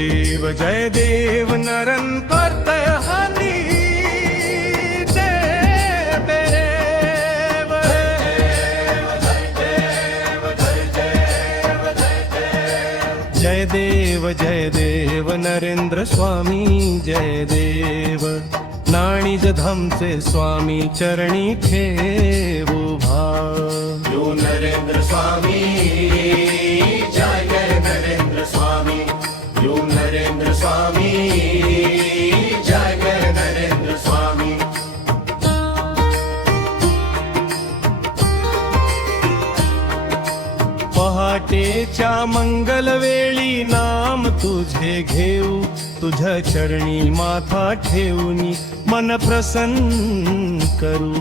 जय देव नरन करतय हानी जय देव नरेंद्र स्वामी जय देव नाणिज धामचे स्वामी चरणी ठेवू भाव यो नरेंद्र स्वामी जय जय नरेंद्र स्वामी यो नरेंद्र स्वामी जय जय नरेंद्र स्वामी पहाटेच्या मंगलवेळी नाम तुझे घेऊ तुझ्या चरणी माथा ठेवूनी मन प्रसन्न करू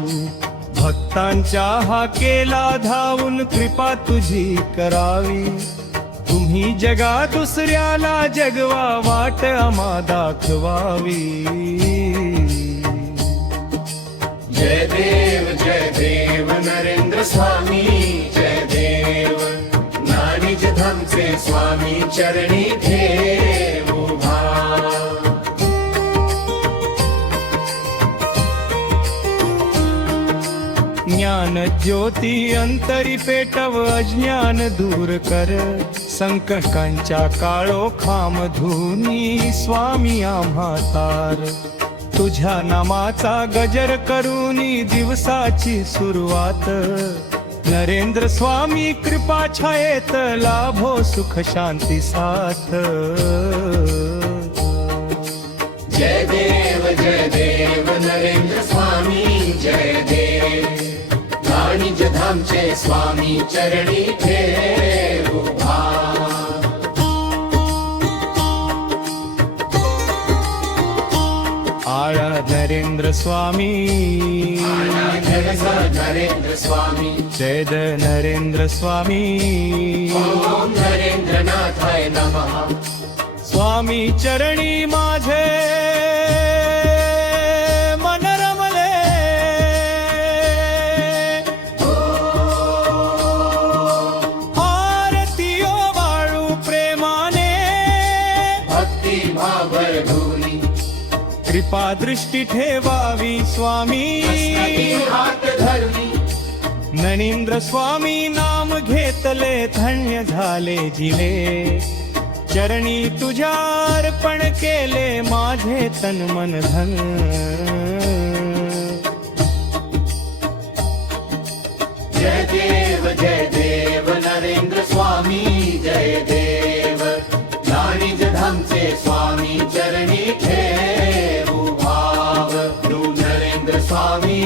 भक्तांच्या हाकेला धावून कृपा तुझी करावी तुम्ही जगा दुसऱ्याला जगवा वाट आम्हा दाखवावी जय देव नरेंद्र स्वामी जय देव नाणिज धामचे स्वामी चरणी ठेवू भाव ज्ञान ज्योती अंतरी पेटव अज्ञान दूर कर संकटांच्या काळो खाम धुनी स्वामी आम्हा तार तुझ्या नामाचा गजर करूनी दिवसाची सुरुवात नरेंद्र स्वामी कृपा छायेत लाभो सुख शांती साथ जय देव नरेंद्र स्वामी जय देव नाणिज धामचे स्वामी चरणी ठेवू भाव आळा नरेंद्र स्वामी नरेंद्र स्वामी जय नरेंद्र स्वामी ओम नरेंद्रनाथाय नमः स्वामी चरणी माझे मन रमले आरतीयो वाळू प्रेमाने भक्ती भावर धुनी कृपा दृष्टी ठेवावी स्वामी हात धरणी नरेंद्र स्वामी नाम घेतले धन्य झाले जिले चरणी तुझ्या अर्पण केले माझे तन मन धन जय देव नरेंद्र स्वामी जय देव नाणिज धामचे स्वामी चरणी ठेवू भाव यो नरेंद्र स्वामी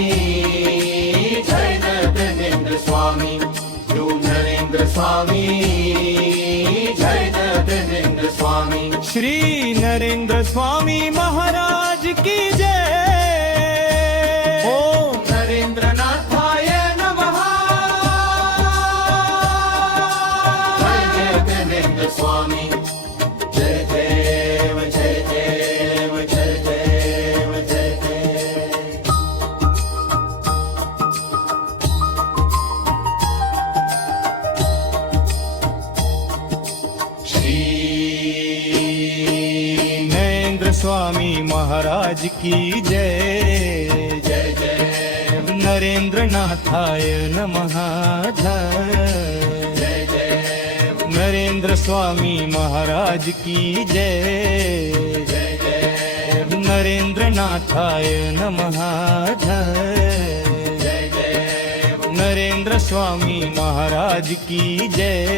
जय नरेंद्र स्वामी यो नरेंद्र स्वामी जय नरेंद्र स्वामी श्री नरेंद्र स्वामी महाराज की जय ओम नरेंद्रनाथाय नमः जय नरेंद्र स्वामी जय देव जय देव जय देव जय देव श्री नरेंद्र स्वामी महाराज की जय जय जय नरेंद्र नाथाय नमः जय जय नरेंद्र स्वामी महाराज की जय जय जय नरेंद्र नाथाय नमः जय जय नरेंद्र स्वामी महाराज की जय।